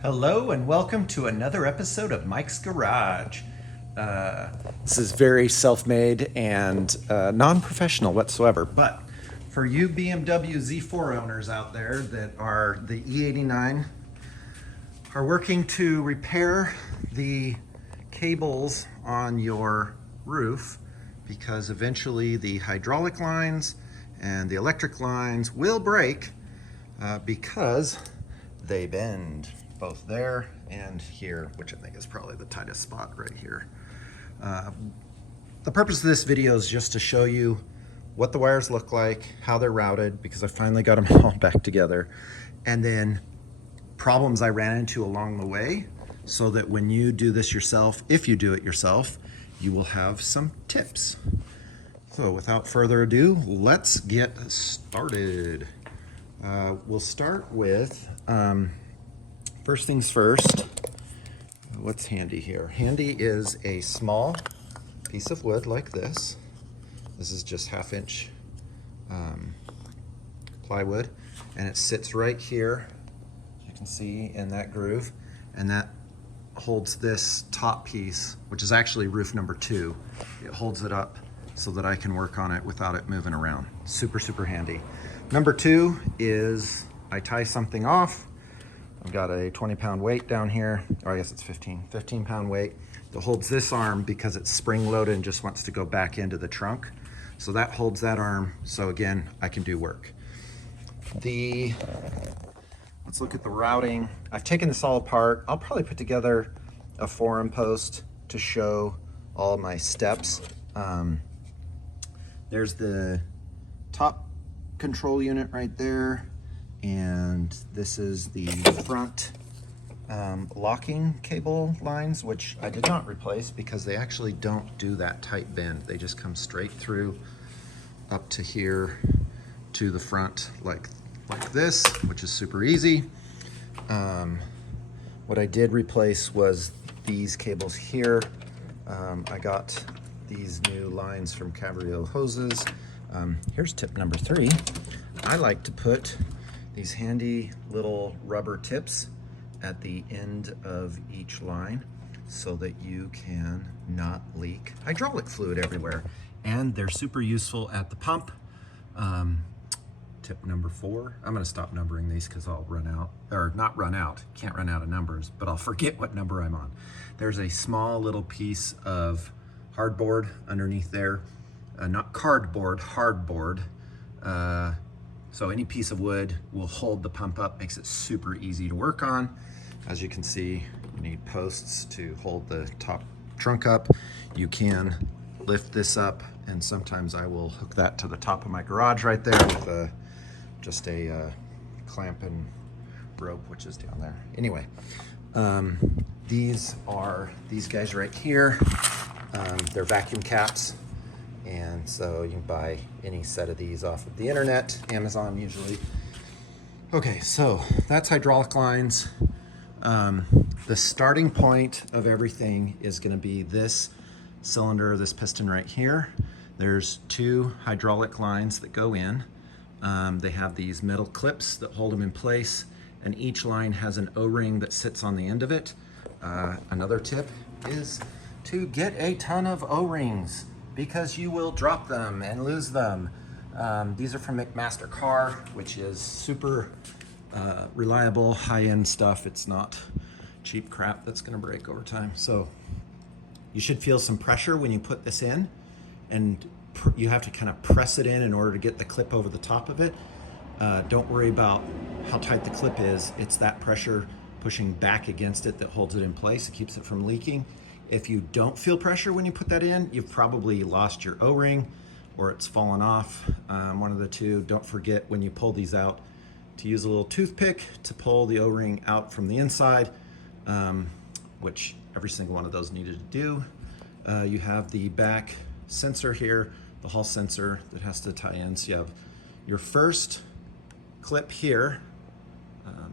Hello and welcome to another episode of Mike's Garage. This is very self-made and non-professional whatsoever, but for you BMW Z4 owners out there that are the E89 are working to repair the cables on your roof, because eventually the hydraulic lines and the electric lines will break because they bend, both there and here, which I think is probably the tightest spot right here. The purpose of this video is just to show you what the wires look like, how they're routed, because I finally got them all back together, and then problems I ran into along the way, so that when you do this yourself, if you do it yourself, you will have some tips. So without further ado, let's get started. We'll start with first things first. What's handy here? Handy is a small piece of wood like this. This is just 1/2 inch plywood, and it sits right here, you can see, in that groove, and that holds this top piece, which is actually roof number 2. It holds it up so that I can work on it without it moving around. Super, super handy. Number 2 is I tie something off. I've got a 20-pound weight down here, or I guess it's 15-pound weight that holds this arm, because it's spring loaded and just wants to go back into the trunk. So that holds that arm, so again, I can do work. Let's look at the routing. I've taken this all apart. I'll probably put together a forum post to show all my steps. There's the top control unit right there, and this is the front locking cable lines, which I did not replace because they actually don't do that tight bend. They just come straight through up to here to the front like this, which is super easy. What I did replace was these cables here. I got these new lines from Cabrio Hoses. Here's tip number 3. I like to put these handy little rubber tips at the end of each line so that you can not leak hydraulic fluid everywhere. And they're super useful at the pump. Tip number 4, I'm gonna stop numbering these because I'll run out, or not run out, can't run out of numbers, but I'll forget what number I'm on. There's a small little piece of hardboard underneath there, not cardboard, hardboard. So any piece of wood will hold the pump up, makes it super easy to work on. As you can see, you need posts to hold the top trunk up. You can lift this up, and sometimes I will hook that to the top of my garage right there with just a clamp and rope, which is down there. Anyway, these are these guys right here. They're vacuum caps. And so you can buy any set of these off of the internet, Amazon usually. Okay, so that's hydraulic lines. The starting point of everything is gonna be this cylinder, this piston right here. There's 2 hydraulic lines that go in. They have these metal clips that hold them in place, and each line has an O-ring that sits on the end of it. Another tip is to get a ton of O-rings, because you will drop them and lose them. These are from McMaster Car, which is super reliable, high-end stuff. It's not cheap crap that's gonna break over time. So you should feel some pressure when you put this in, and you have to kind of press it in order to get the clip over the top of it. Don't worry about how tight the clip is. It's that pressure pushing back against it that holds it in place. It keeps it from leaking. If you don't feel pressure when you put that in, you've probably lost your O-ring or it's fallen off, one of the two. Don't forget when you pull these out to use a little toothpick to pull the O-ring out from the inside, which every single one of those needed to do. You have the back sensor here, the hall sensor that has to tie in. So you have your first clip here.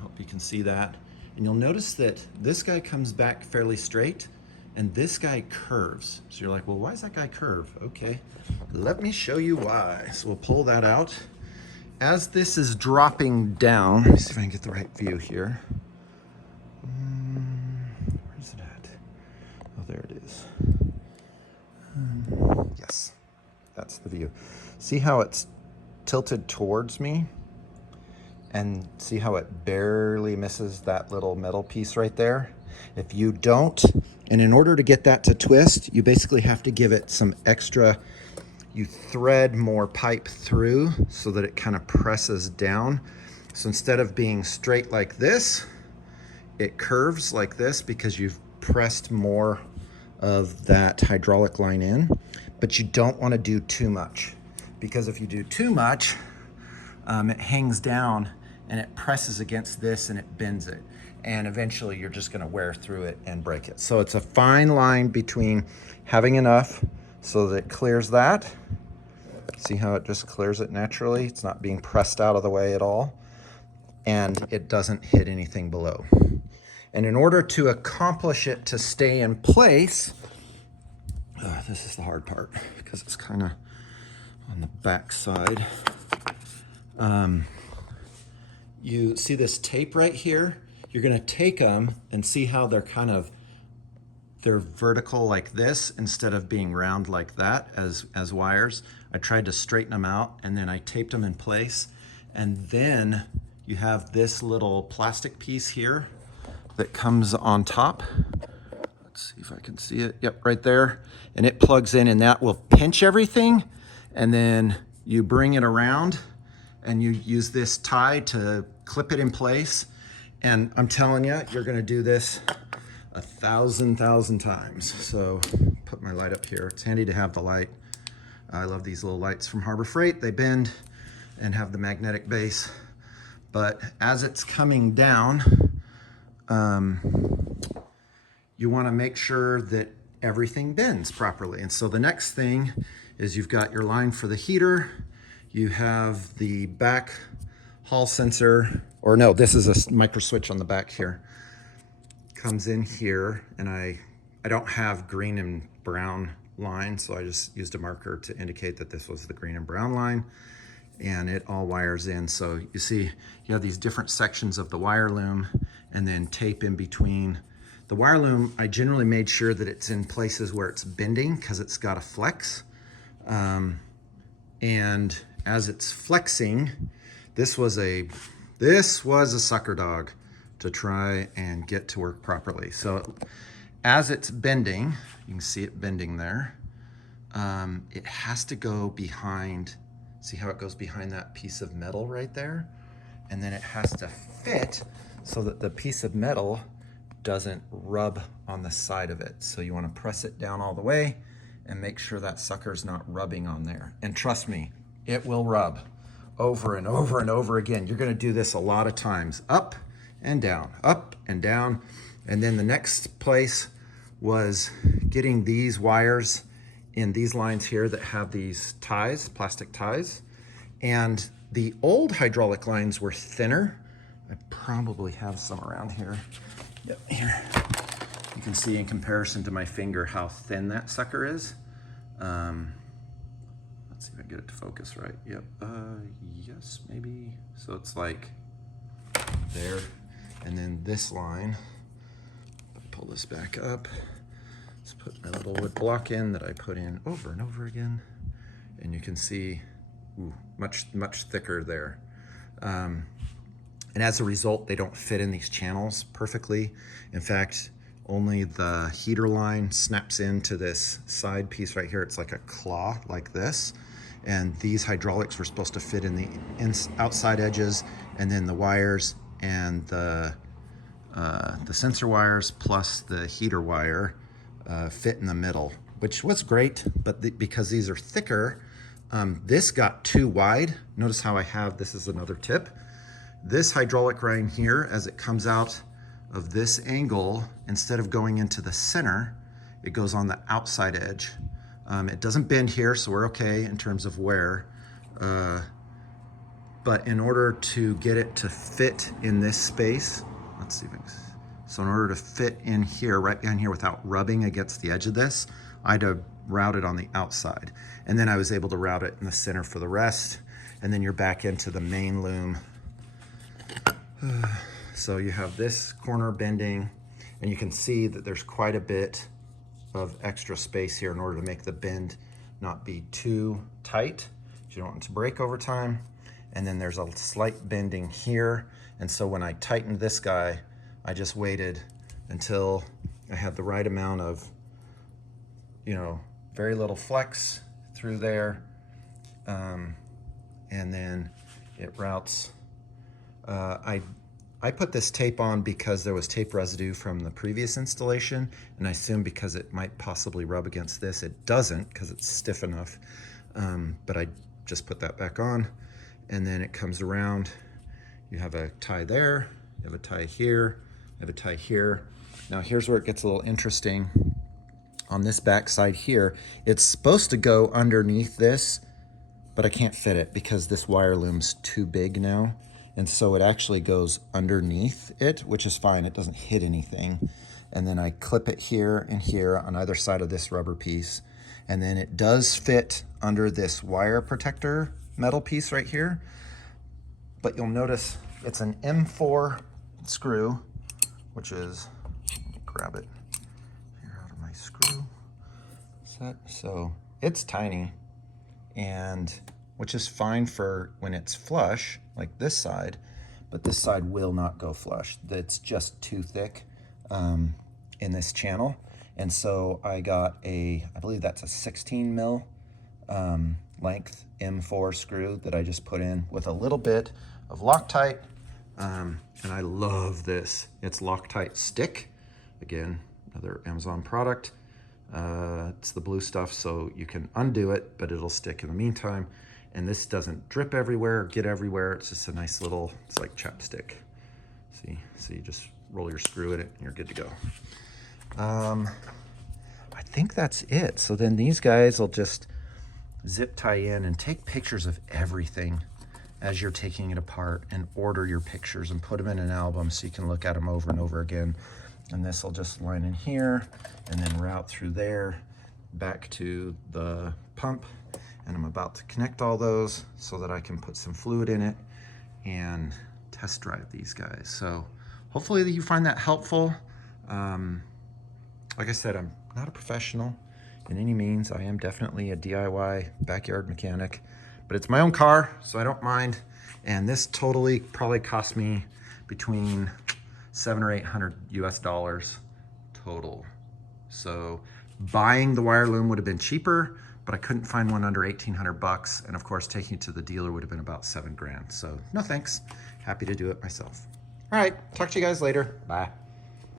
Hope you can see that. And you'll notice that this guy comes back fairly straight, and this guy curves. So you're like, well, why does that guy curve? Okay, let me show you why. So we'll pull that out. As this is dropping down, let me see if I can get the right view here. there it is. Yes, that's the view. See how it's tilted towards me? And see how it barely misses that little metal piece right there? If you don't, and in order to get that to twist, you basically have to give it some extra, you thread more pipe through so that it kind of presses down. So instead of being straight like this, it curves like this because you've pressed more of that hydraulic line in. But you don't want to do too much, because if you do too much, it hangs down and it presses against this and it bends it. And eventually you're just gonna wear through it and break it. So it's a fine line between having enough so that it clears that. See how it just clears it naturally? It's not being pressed out of the way at all. And it doesn't hit anything below. And in order to accomplish it to stay in place, this is the hard part because it's kind of on the back side. You see this tape right here? You're gonna take them and see how they're vertical like this instead of being round like that as wires. I tried to straighten them out and then I taped them in place. And then you have this little plastic piece here that comes on top. Let's see if I can see it. Yep, right there. And it plugs in and that will pinch everything. And then you bring it around and you use this tie to clip it in place. And I'm telling you, you're gonna do this 1,000 times. So put my light up here. It's handy to have the light. I love these little lights from Harbor Freight. They bend and have the magnetic base. But as it's coming down, you wanna make sure that everything bends properly. And so the next thing is you've got your line for the heater. You have the back hall sensor, or no, this is a micro switch on the back here. Comes in here, and I don't have green and brown line, so I just used a marker to indicate that this was the green and brown line, and it all wires in. So you see, you have these different sections of the wire loom, and then tape in between. The wire loom, I generally made sure that it's in places where it's bending because it's got a flex. And as it's flexing, this was a sucker dog to try and get to work properly. So as it's bending, you can see it bending there. It has to go behind, see how it goes behind that piece of metal right there? And then it has to fit so that the piece of metal doesn't rub on the side of it. So you want to press it down all the way and make sure that sucker's not rubbing on there. And trust me, it will rub over and over and over again. You're gonna do this a lot of times, up and down, up and down. And then the next place was getting these wires in these lines here that have these ties, plastic ties. And the old hydraulic lines were thinner. I probably have some around here. Yep, here. You can see in comparison to my finger how thin that sucker is. Let's see if I can get it to focus right. Yep, yes, maybe. So it's like there. And then this line, pull this back up. Let's put my little wood block in that I put in over and over again. And you can see, ooh, much thicker there. And as a result, they don't fit in these channels perfectly. In fact, only the heater line snaps into this side piece right here. It's like a claw like this. And these hydraulics were supposed to fit in the outside edges, and then the wires and the sensor wires plus the heater wire fit in the middle, which was great, but because these are thicker, this got too wide. Notice how I have, this is another tip. This hydraulic line here, as it comes out of this angle, instead of going into the center, it goes on the outside edge. It doesn't bend here, so we're okay in terms of wear. But in order to get it to fit in this space, let's see if I can, so in order to fit in here, right behind here without rubbing against the edge of this, I had to route it on the outside. And then I was able to route it in the center for the rest. And then you're back into the main loom. So you have this corner bending, and you can see that there's quite a bit of extra space here in order to make the bend not be too tight. You don't want it to break over time. And then there's a slight bending here. And so when I tightened this guy, I just waited until I had the right amount of, you know, very little flex through there. And then it routes. I put this tape on because there was tape residue from the previous installation, and I assume because it might possibly rub against this. It doesn't because it's stiff enough, but I just put that back on, and then it comes around. You have a tie there, you have a tie here, you have a tie here. Now here's where it gets a little interesting. On this back side here, it's supposed to go underneath this, but I can't fit it because this wire loom's too big now. And so it actually goes underneath it, which is fine. It doesn't hit anything. And then I clip it here and here on either side of this rubber piece. And then it does fit under this wire protector metal piece right here. But you'll notice it's an M4 screw, which is, let me grab it here out of my screw set. So it's tiny, and which is fine for when it's flush, like this side, but this side will not go flush. That's just too thick in this channel. And so I got I believe that's a 16 mil length M4 screw that I just put in with a little bit of Loctite. And I love this. It's Loctite stick. Again, another Amazon product. It's the blue stuff, so you can undo it, but it'll stick in the meantime. And this doesn't drip everywhere or get everywhere. It's just a nice little, it's like chapstick. See, so you just roll your screw in it and you're good to go. I think that's it. So then these guys will just zip tie in and take pictures of everything as you're taking it apart, and order your pictures and put them in an album so you can look at them over and over again. And this will just line in here and then route through there back to the pump. And I'm about to connect all those so that I can put some fluid in it and test drive these guys. So hopefully you find that helpful. Like I said, I'm not a professional in any means. I am definitely a DIY backyard mechanic, but it's my own car, so I don't mind. And this totally probably cost me between $700 or $800 US total. So buying the wire loom would have been cheaper, but I couldn't find one under 1,800 bucks. And of course, taking it to the dealer would have been about 7 grand. So no thanks, happy to do it myself. All right, talk to you guys later, bye.